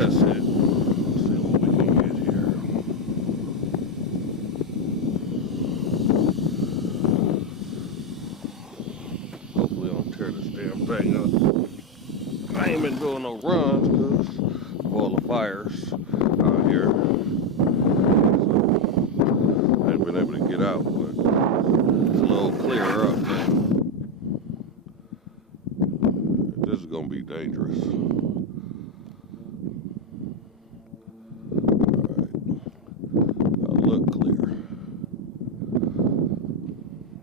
test it. See what we can get here. Hopefully I don't tear this damn thing up. I ain't been doing no runs because of all the fires out here. So I ain't been able to get out, but it's a little clearer up now. This is gonna be dangerous. Look clear.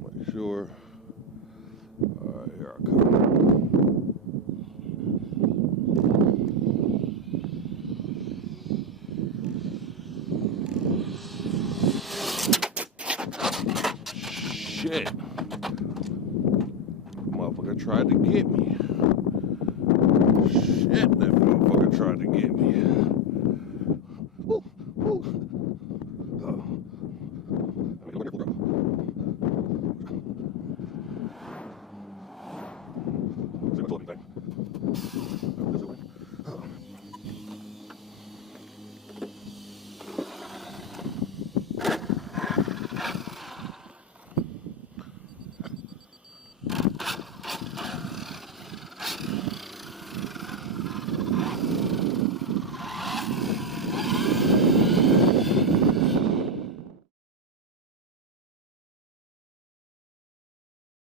Make sure. Alright, here I come. Shit. Motherfucker tried to get me. Shit, that motherfucker tried to get me.